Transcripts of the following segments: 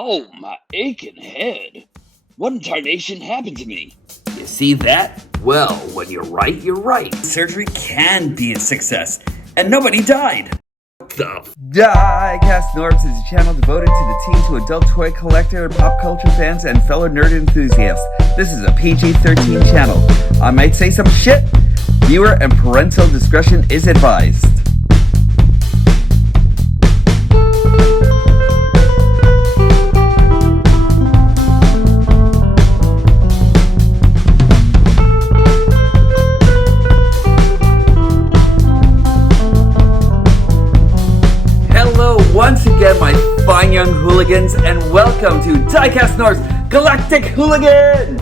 Oh, my aching head. What in tarnation happened to me? You see that? Well, when you're right, you're right. Surgery can be a success, and nobody died. What the Diecast Norbs is a channel devoted to the teen to adult toy collector, pop culture fans, and fellow nerd enthusiasts. This is a PG-13 channel. I might say some shit. Viewer and parental discretion is advised. Once again, my fine young hooligans, and welcome to Diecast North's Galactic Hooligan!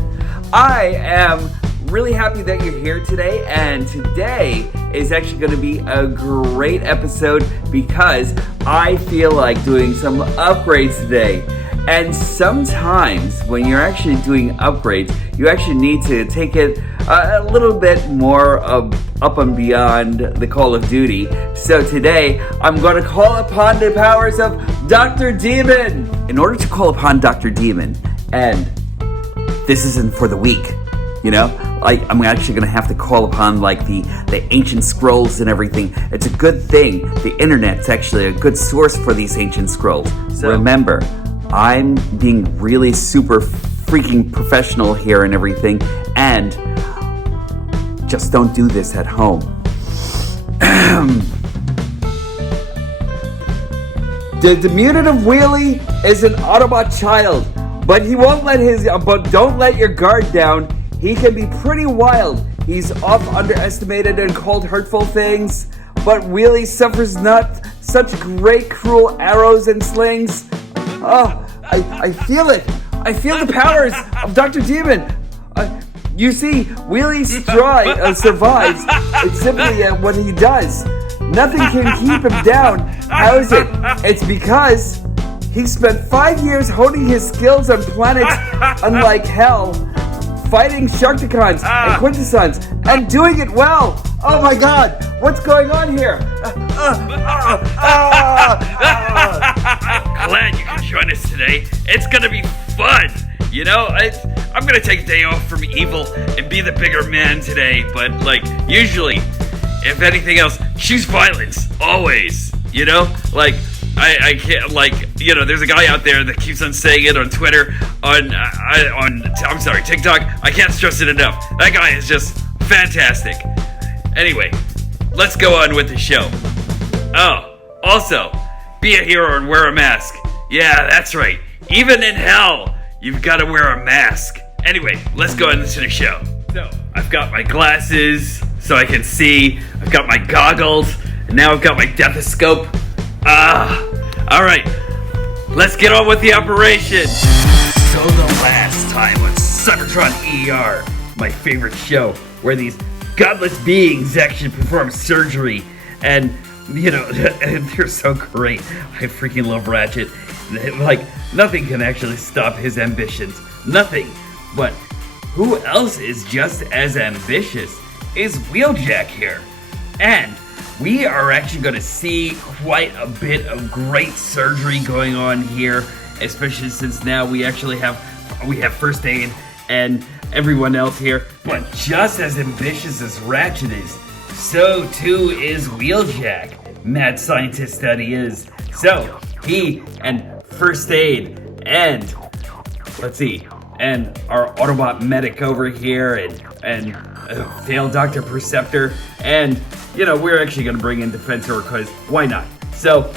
I am really happy that you're here today, and today is actually going to be a great episode because I feel like doing some upgrades today. And sometimes when you're actually doing upgrades, you actually need to take it a little bit more up and beyond the Call of Duty. So today, I'm going to call upon the powers of Dr. Demon. In order to call upon Dr. Demon, and this isn't for the weak, you know? I'm actually going to have to call upon the ancient scrolls and everything. It's a good thing. The internet's actually a good source for these ancient scrolls. So remember, I'm being really super freaking professional here and everything, and just don't do this at home. The diminutive Wheelie is an Autobot child, but he won't let but don't let your guard down. He can be pretty wild. He's oft underestimated and called hurtful things, but Wheelie suffers not such great cruel arrows and slings. Oh, I feel it. I feel the powers of Dr. Demon. You see, Wheelie survives. It's simply what he does. Nothing can keep him down. How is it? It's because he spent 5 years honing his skills on planets unlike hell, fighting Sharkticons and Quintessons, and doing it well. Oh my god, what's going on here? Glad you can join us today. It's gonna be fun. You know, I'm gonna take a day off from evil and be the bigger man today, but usually, if anything else, choose violence, always. You know, I can't, there's a guy out there that keeps on saying it on Twitter, TikTok. I can't stress it enough. That guy is just fantastic. Anyway, let's go on with the show. Oh, also, be a hero and wear a mask. Yeah, that's right. Even in hell, you've got to wear a mask. Anyway, let's go into the show. So, I've got my glasses so I can see. I've got my goggles. And now I've got my stethoscope. Alright. Let's get on with the operation. So the last time on Cybertron ER, my favorite show, where these godless beings actually perform surgery. And, you know, they're so great. I freaking love Ratchet. Nothing can actually stop his ambitions. Nothing. But who else is just as ambitious is Wheeljack here. And we are actually going to see quite a bit of great surgery going on here, especially since now we actually have First Aid and everyone else here. But just as ambitious as Ratchet is, so too is Wheeljack, mad scientist that he is. So he and First Aid and and our Autobot medic over here and failed Dr. Perceptor, and we're actually going to bring in Defensor because why not? So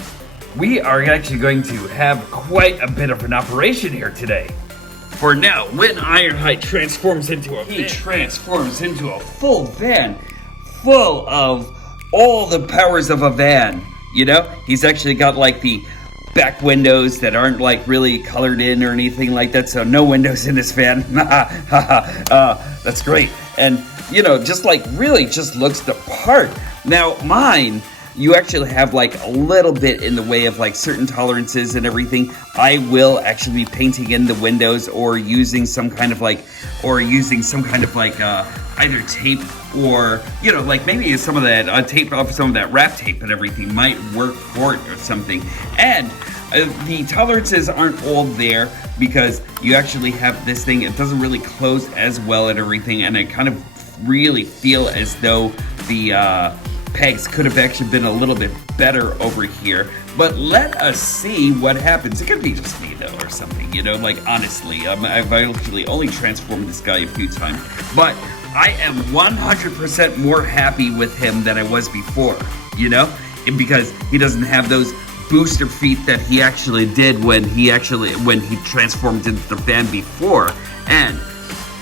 we are actually going to have quite a bit of an operation here today. For now, when Ironhide transforms into a full van full of all the powers of a van. He's actually got the back windows that aren't really colored in or anything like that, so no windows in this van. That's great. And just really just looks the part. Now mine, you actually have a little bit in the way of certain tolerances and everything. I will actually be painting in the windows or using some kind of either tape or maybe some of that tape off some of that wrap tape and everything might work for it or something. And The tolerances aren't all there because you actually have this thing. It doesn't really close as well and everything, and I kind of really feel as though the pegs could have actually been a little bit better over here. But let us see what happens. It could be just me though, or something, you know, like honestly, I've actually only transformed this guy a few times, but I am 100% more happy with him than I was before, you know, and because he doesn't have those booster feet that he actually did when he transformed into the fan before, and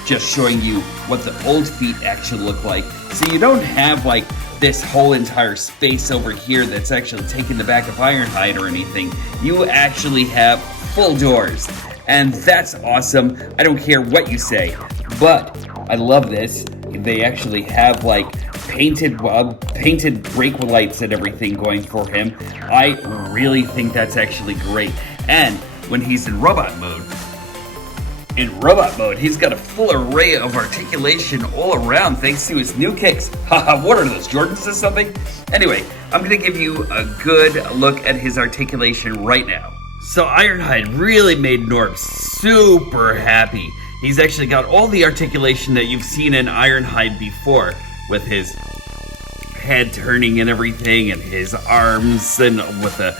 just showing you what the old feet actually look like. So you don't have like this whole entire space over here that's actually taking the back of Ironhide or anything. You actually have full doors, and that's awesome. I don't care what you say, but I love this. They actually have like painted brake lights and everything going for him. I really think that's actually great. And when he's in robot mode, he's got a full array of articulation all around thanks to his new kicks. Haha, what are those, Jordans or something? Anyway, I'm gonna give you a good look at his articulation right now. So Ironhide really made Norb super happy. He's actually got all the articulation that you've seen in Ironhide before, with his head turning and everything, and his arms, and with a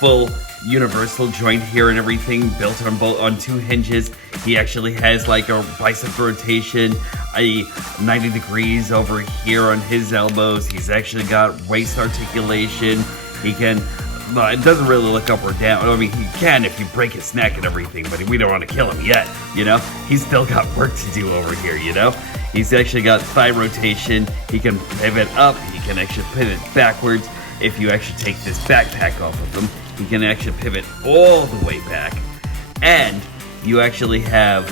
full universal joint here and everything built on two hinges. He actually has like a bicep rotation, a 90 degrees over here on his elbows. He's actually got waist articulation. He can, it doesn't really look up or down. I mean, he can if you break his neck and everything, but we don't want to kill him yet, you know? He's still got work to do over here, you know? He's actually got thigh rotation. He can pivot up. He can actually pivot backwards. If you actually take this backpack off of him, he can actually pivot all the way back. And you actually have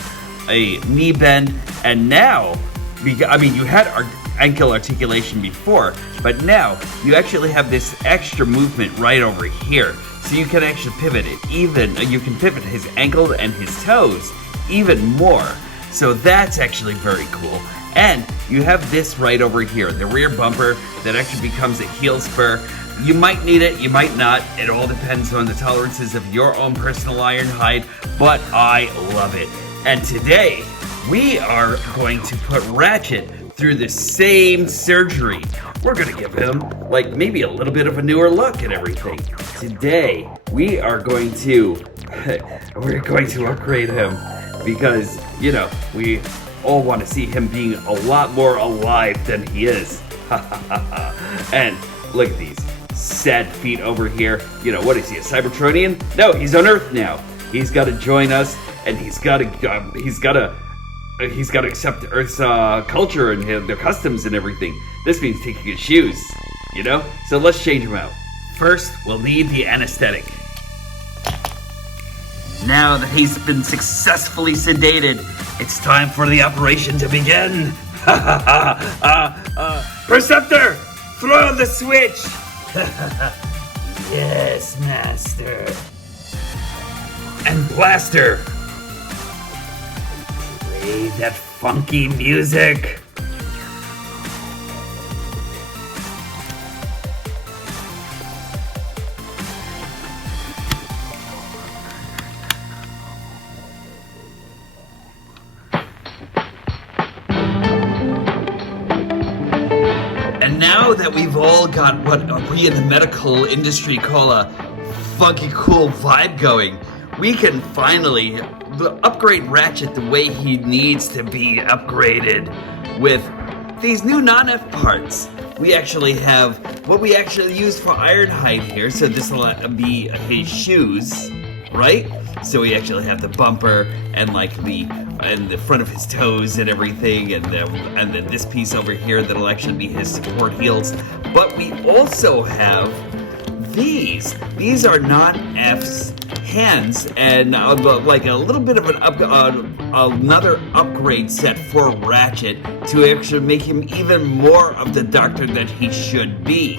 a knee bend. And now, I mean, you had ankle articulation before, but now you actually have this extra movement right over here. So you can actually pivot it you can pivot his ankle and his toes even more. So that's actually very cool. And you have this right over here, the rear bumper that actually becomes a heel spur. You might need it, you might not. It all depends on the tolerances of your own personal Ironhide, but I love it. And today, we are going to put Ratchet through the same surgery. We're gonna give him, like, maybe a little bit of a newer look and everything. Today, we are going to upgrade him because, you know, we all want to see him being a lot more alive than he is. And look at these sad feet over here. You know, what is he, a Cybertronian? No, he's on Earth now. He's got to join us, and he's got to accept Earth's culture and their customs and everything. This means taking his shoes, you know? So let's change him out. First, we'll need the anesthetic. Now that he's been successfully sedated, it's time for the operation to begin. Preceptor, throw the switch. Yes, master. And Blaster, play that funky music. And now that we've all got what we in the medical industry call a funky cool vibe going, we can finally upgrade Ratchet the way he needs to be upgraded with these new Nonnef parts. We actually have what we actually use for Ironhide here, so this will be his shoes, right? So we actually have the bumper and like the front of his toes and everything, and then this piece over here that'll actually be his support heels. But we also have these. These are Nonnef's hands, and like a little bit of another upgrade set for Ratchet to actually make him even more of the doctor that he should be.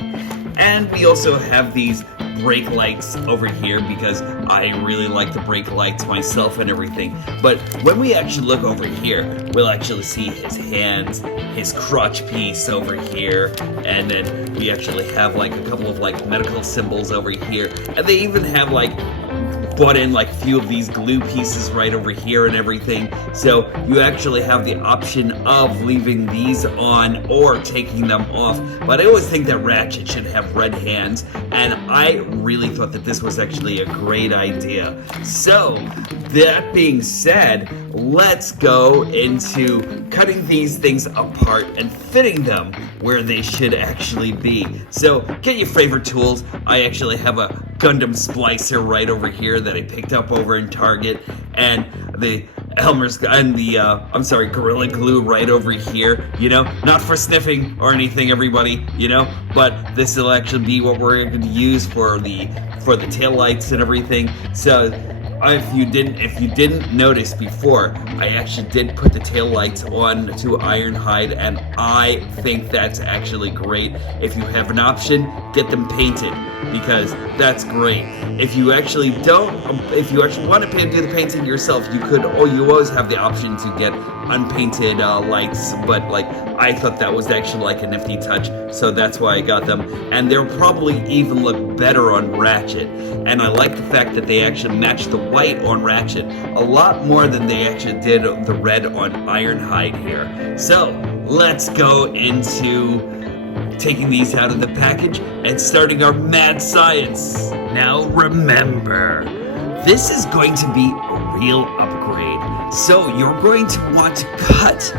And we also have these brake lights over here because I really like the brake lights myself and everything. But when we actually look over here, we'll actually see his hands, his crotch piece over here, and then we actually have like a couple of like medical symbols over here, and they even have like bought in like a few of these glue pieces right over here and everything. So you actually have the option of leaving these on or taking them off. But I always think that Ratchet should have red hands, and I really thought that this was actually a great idea. So that being said, let's go into cutting these things apart and fitting them where they should actually be. So get your favorite tools. I actually have a Gundam splicer right over here that I picked up over in Target, and the Elmer's and the Gorilla Glue right over here, you know, not for sniffing or anything, everybody, you know, but this will actually be what we're going to use for the tail lights and everything. So if you didn't notice before, I actually did put the tail lights on to Ironhide, and I think that's actually great. If you have an option, get them painted, because that's great. If you actually want to do the painting yourself, you always have the option to get unpainted lights, but like I thought that was actually like a nifty touch, so that's why I got them. And they'll probably even look better on Ratchet, and I like the fact that they actually match the white on Ratchet a lot more than they actually did the red on Ironhide here. So let's go into taking these out of the package and starting our mad science. Now remember, this is going to be a real upgrade. So you're going to want to cut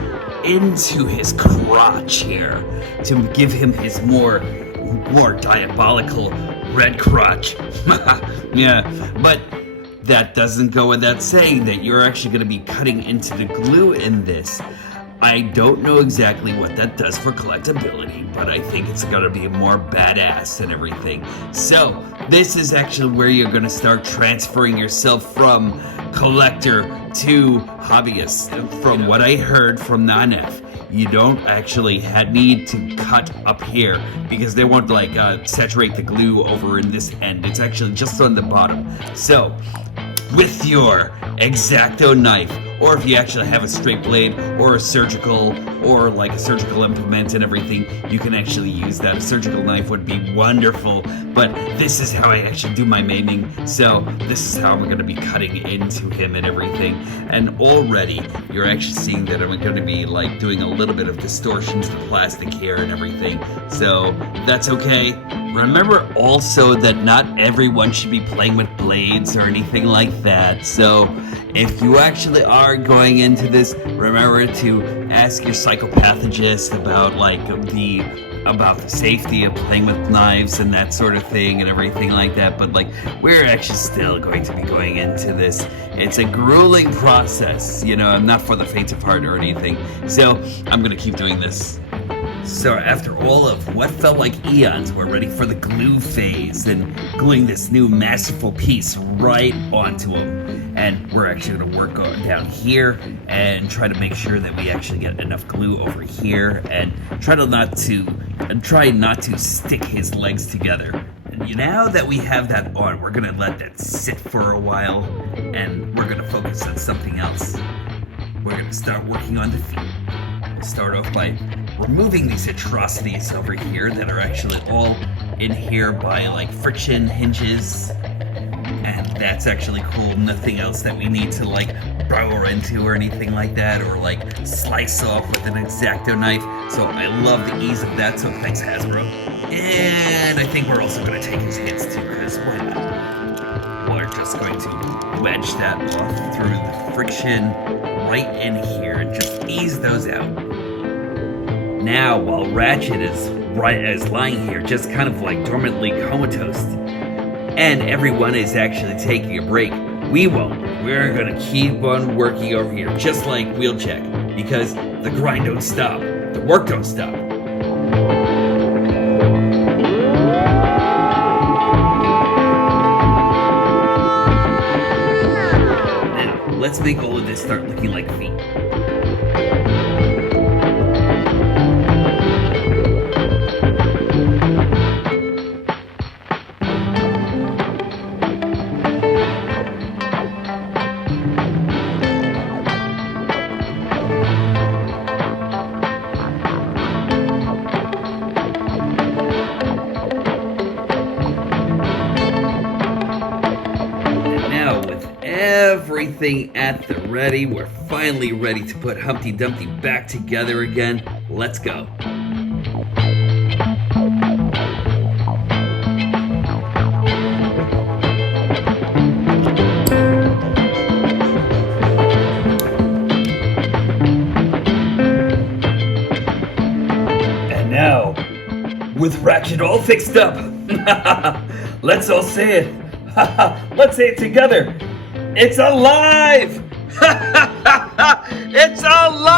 into his crotch here to give him his more diabolical red crotch. Yeah, but that doesn't go without saying that you're actually going to be cutting into the glue in this. I don't know exactly what that does for collectability, but I think it's going to be more badass and everything. So this is actually where you're going to start transferring yourself from collector to hobbyist. From what I heard from Nonnef, you don't actually need to cut up here because they won't like saturate the glue over in this end. It's actually just on the bottom. So with your X-Acto knife, or if you actually have a straight blade or a surgical implement and everything, you can actually use that. A surgical knife would be wonderful, but this is how I actually do my maiming, so this is how I'm going to be cutting into him and everything. And already you're actually seeing that I'm going to be like doing a little bit of distortion to the plastic here and everything, so that's okay. Remember also that not everyone should be playing with blades or anything like that, so if you actually are going into this, remember to ask your psychopathologist about the safety of playing with knives and that sort of thing and everything like that. But like, we're actually still going to be going into this. It's a grueling process, you know. I'm not for the faint of heart or anything. So I'm gonna keep doing this. So after all of what felt like eons, we're ready for the glue phase and gluing this new masterful piece right onto him. And we're actually going to work down here and try to make sure that we actually get enough glue over here and try not to stick his legs together. And now that we have that on, we're going to let that sit for a while and we're going to focus on something else. We're going to start working on the feet. We'll start off by removing these atrocities over here that are actually all in here by like friction hinges, and that's actually cool. Nothing else that we need to like burrow into or anything like that, or like slice off with an X-Acto knife. So I love the ease of that, so thanks Hasbro. And I think we're also going to take his hits too, because why not? We're just going to wedge that off through the friction right in here and just ease those out. Now, while Ratchet is lying here, just kind of like dormantly comatose, and everyone is actually taking a break, we won't. We're gonna keep on working over here, just like Wheelcheck, because the grind don't stop, the work don't stop. Now, let's make all of this start looking like feet. everything at the ready. We're finally ready to put Humpty Dumpty back together again. Let's go. And now, with Ratchet all fixed up, let's all say it. Let's say it together. It's alive! It's alive!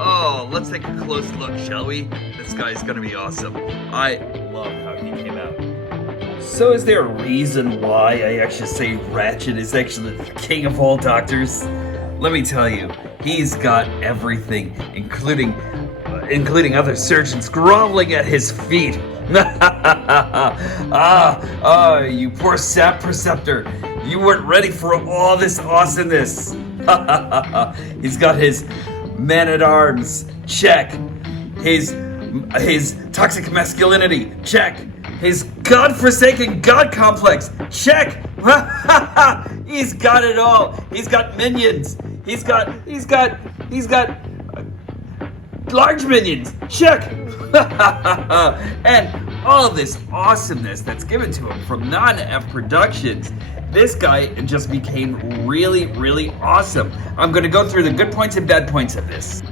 Oh, let's take a close look, shall we? This guy's gonna be awesome. I love how he came out. So is there a reason why I actually say Ratchet is actually the king of all doctors? Let me tell you, he's got everything, including other surgeons groveling at his feet. You poor sap preceptor. You weren't ready for all this awesomeness. He's got his man-at-arms, check. His toxic masculinity, check. His godforsaken god complex, check. He's got it all. He's got minions. He's got large minions, check. And all of this awesomeness that's given to him from Nonnef Productions. This guy just became really, really awesome. I'm gonna go through the good points and bad points of this.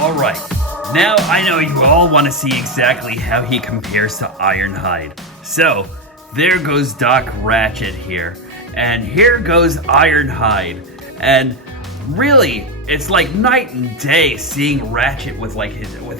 Alright, now I know you all want to see exactly how he compares to Ironhide. So, there goes Doc Ratchet here, and here goes Ironhide. And really, it's like night and day seeing Ratchet with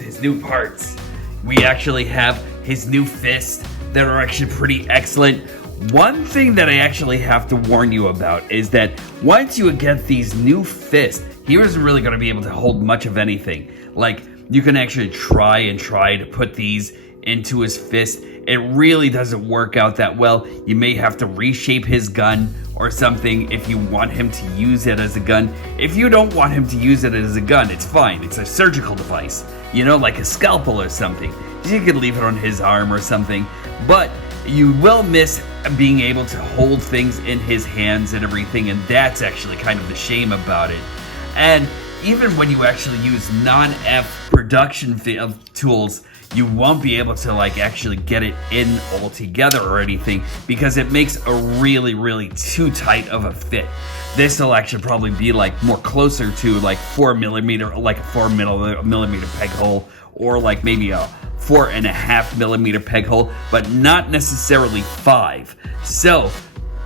his new parts. We actually have his new fists that are actually pretty excellent. One thing that I actually have to warn you about is that once you get these new fists, he isn't really going to be able to hold much of anything. Like, you can actually try to put these into his fist. It really doesn't work out that well. You may have to reshape his gun or something if you want him to use it as a gun. If you don't want him to use it as a gun, it's fine. It's a surgical device, you know, like a scalpel or something. You could leave it on his arm or something, but you will miss being able to hold things in his hands and everything, and that's actually kind of the shame about it. And even when you actually use Nonnef production tools, you won't be able to actually get it in all together or anything, because it makes a really, really too tight of a fit. This will actually probably be more closer to 4 millimeter, like a 4 millimeter peg hole, or maybe a 4.5 millimeter peg hole, but not necessarily 5. So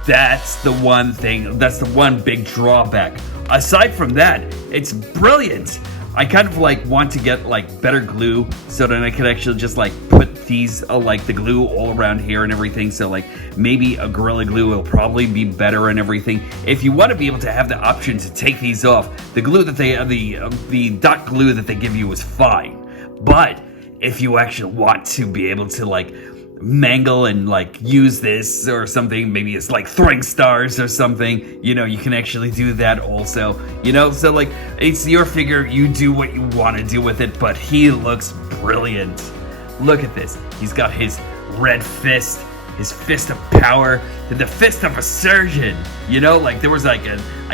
that's the one thing, that's the one big drawback. Aside from that, it's brilliant. I kind of want to get better glue so that I could actually just put these the glue all around here and everything. So maybe a Gorilla Glue will probably be better and everything. If you want to be able to have the option to take these off, the glue that the dot glue that they give you is fine. But if you actually want to be able to mangle and use this or something, maybe it's throwing stars or something, you can actually do that also, so it's your figure. You do what you want to do with it, but he looks brilliant. Look at this. He's got his red fist, his fist of power, the fist of a surgeon. There was I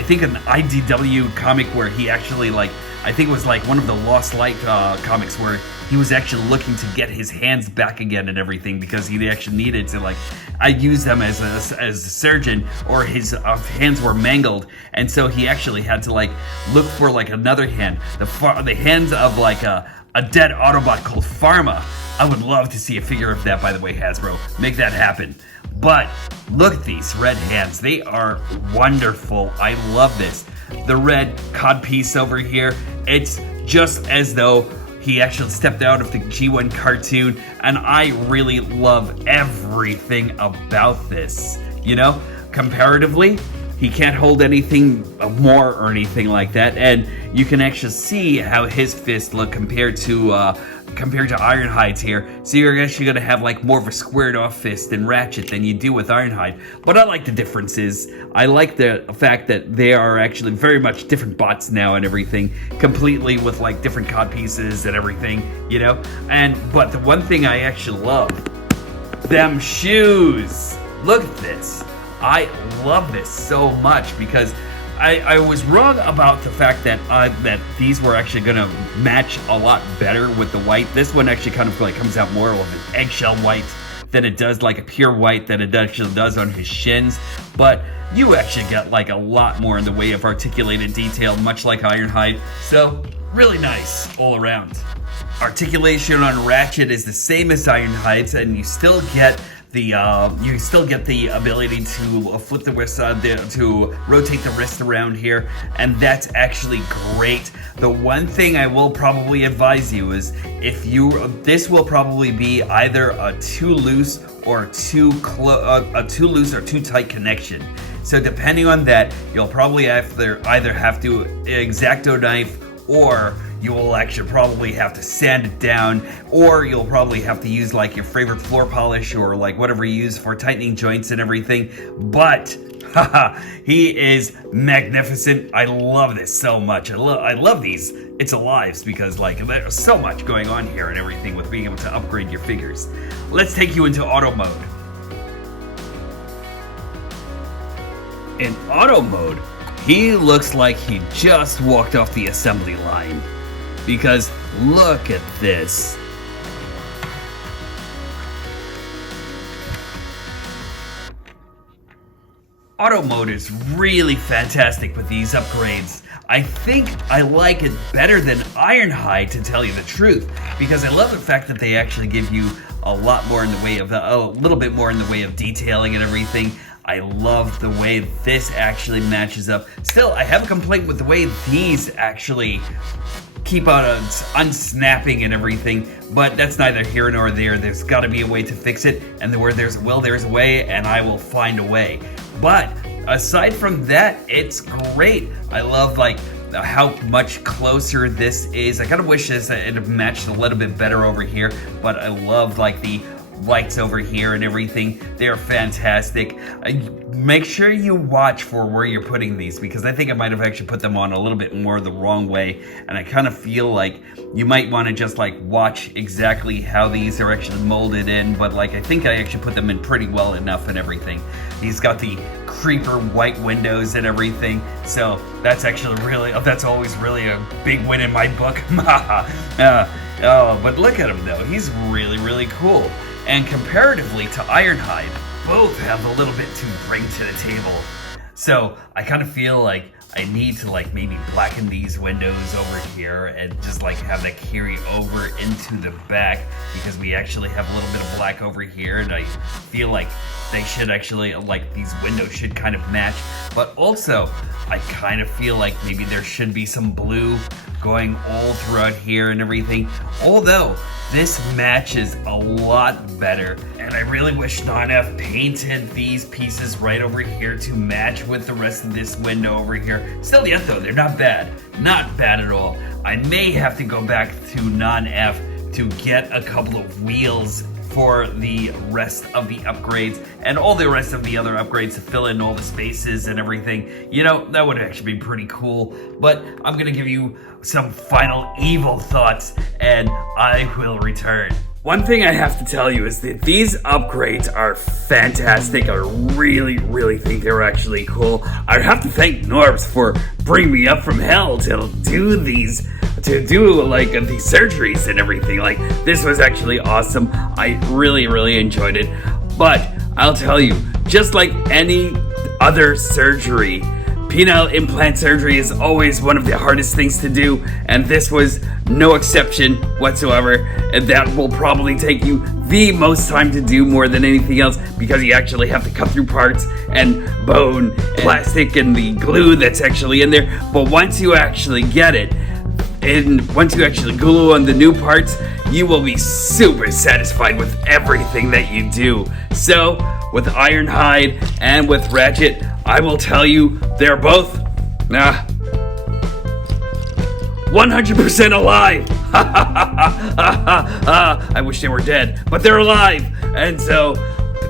think an IDW comic where he actually I think it was one of the Lost Light comics where he was actually looking to get his hands back again and everything, because he actually needed to I use them as a surgeon, or his hands were mangled, and so he actually had to look for another hand, the hands of a dead Autobot called Pharma. I would love to see a figure of that, by the way, Hasbro. Make that happen. But look at these red hands. They are wonderful. I love this. The red codpiece over here, it's just as though he actually stepped out of the G1 cartoon, and I really love everything about this. Comparatively, He can't hold anything more or anything like that, and you can actually see how his fists look compared to Ironhide's here. So you're actually going to have like more of a squared off fist in Ratchet than you do with Ironhide. But I like the differences. I like the fact that they are actually very much different bots now and everything, completely with like different cod pieces and everything, you know? But the one thing I actually love, them shoes. Look at this. I love this so much because I was wrong about the fact that that these were actually going to match a lot better with the white. This one actually kind of like comes out more of an eggshell white than it does like a pure white that it actually does on his shins. But you actually get like a lot more in the way of articulated detail, much like Ironhide. So really nice all around. Articulation on Ratchet is the same as Ironhide's, and you still get the ability to flip the wrist to rotate the wrist around here, and that's actually great. The one thing I will probably advise you is this will probably be either a too loose or too tight connection. So depending on that, you'll probably either have to X-Acto knife, or you will actually probably have to sand it down, or you'll probably have to use like your favorite floor polish or like whatever you use for tightening joints and everything. But he is magnificent. I love this so much. I love these It's Alives because like there's so much going on here and everything with being able to upgrade your figures. Let's take you into auto mode. In auto mode, he looks like he just walked off the assembly line. Because look at this. Auto mode is really fantastic with these upgrades. I think I like it better than Ironhide, to tell you the truth, because I love the fact that they actually give you a lot more in the way of a little bit more in the way of detailing and everything. I love the way this actually matches up. Still, I have a complaint with the way these actually keep on unsnapping and everything, but that's neither here nor there. There's got to be a way to fix it, and where there's a will, there's a way, and I will find a way. But aside from that, it's great. I love like how much closer this is. I kind of wish it matched a little bit better over here, but I love like the lights over here and everything. They're fantastic. Make sure you watch for where you're putting these, because I think I might have actually put them on a little bit more the wrong way, and I kind of feel like you might want to just like watch exactly how these are actually molded in, but like I think I actually put them in pretty well enough and everything. He's got the creeper white windows and everything, so that's actually that's always really a big win in my book. But look at him though, he's really cool. And comparatively to Ironhide, both have a little bit to bring to the table. So I kind of feel like I need to like maybe blacken these windows over here and just like have that carry over into the back, because we actually have a little bit of black over here, and I feel like they should actually, like these windows should kind of match. But also, I kind of feel like maybe there should be some blue going all throughout here and everything. Although, this matches a lot better, and I really wish Nonnef painted these pieces right over here to match with the rest of this window over here. Still yet though, they're not bad. Not bad at all. I may have to go back to Nonnef to get a couple of wheels for the rest of the upgrades and all the rest of the other upgrades to fill in all the spaces and everything. You know, that would actually be pretty cool. But I'm gonna give you some final evil thoughts, and I will return. One thing I have to tell you is that these upgrades are fantastic. I really think they're actually cool. I have to thank Norbs for bringing me up from hell to do these, like these surgeries and everything. Like, this was actually awesome. I really enjoyed it. But I'll tell you, just like any other surgery, penile implant surgery is always one of the hardest things to do, and this was no exception whatsoever. And that will probably take you the most time to do more than anything else, because you actually have to cut through parts and bone, and plastic, and the glue that's actually in there. But once you actually get it, and once you actually glue on the new parts, you will be super satisfied with everything that you do. So, with Ironhide and with Ratchet, I will tell you, they're both 100% alive. I wish they were dead, but they're alive. And so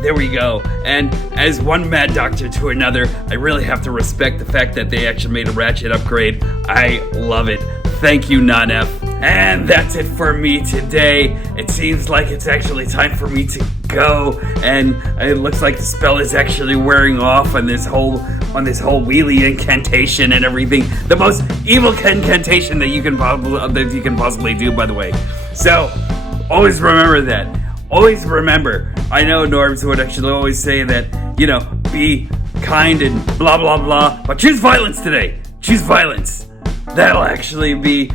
there we go. And as one mad doctor to another, I really have to respect the fact that they actually made a Ratchet upgrade. I love it. Thank you, Nonnef. And that's it for me today. It seems like it's actually time for me to go, and it looks like the spell is actually wearing off on this whole wheelie incantation and everything. The most evil incantation that you can possibly do, by the way. So always remember that. Always remember. I know Norbs would actually always say that, be kind and blah blah blah, but choose violence today. Choose violence. That'll actually be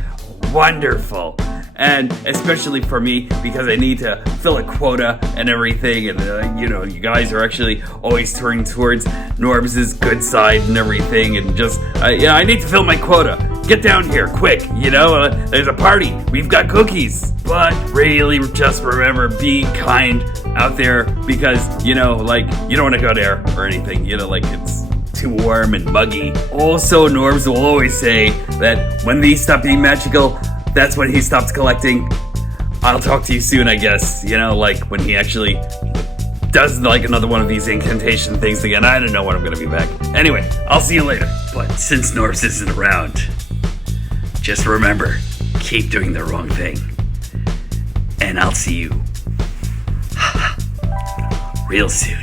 wonderful. And especially for me, because I need to fill a quota and everything, and you guys are actually always turning towards Norbs' good side and everything, and just I need to fill my quota. Get down here quick, there's a party, we've got cookies. But really, just remember, be kind out there, because you don't want to go there or anything, it's too warm and muggy. Also, Norbs will always say that when these stop being magical, that's when he stops collecting. I'll talk to you soon, I guess. When he actually does another one of these incantation things again. I don't know when I'm gonna be back. Anyway, I'll see you later. But since Norbs isn't around, just remember, keep doing the wrong thing. And I'll see you real soon.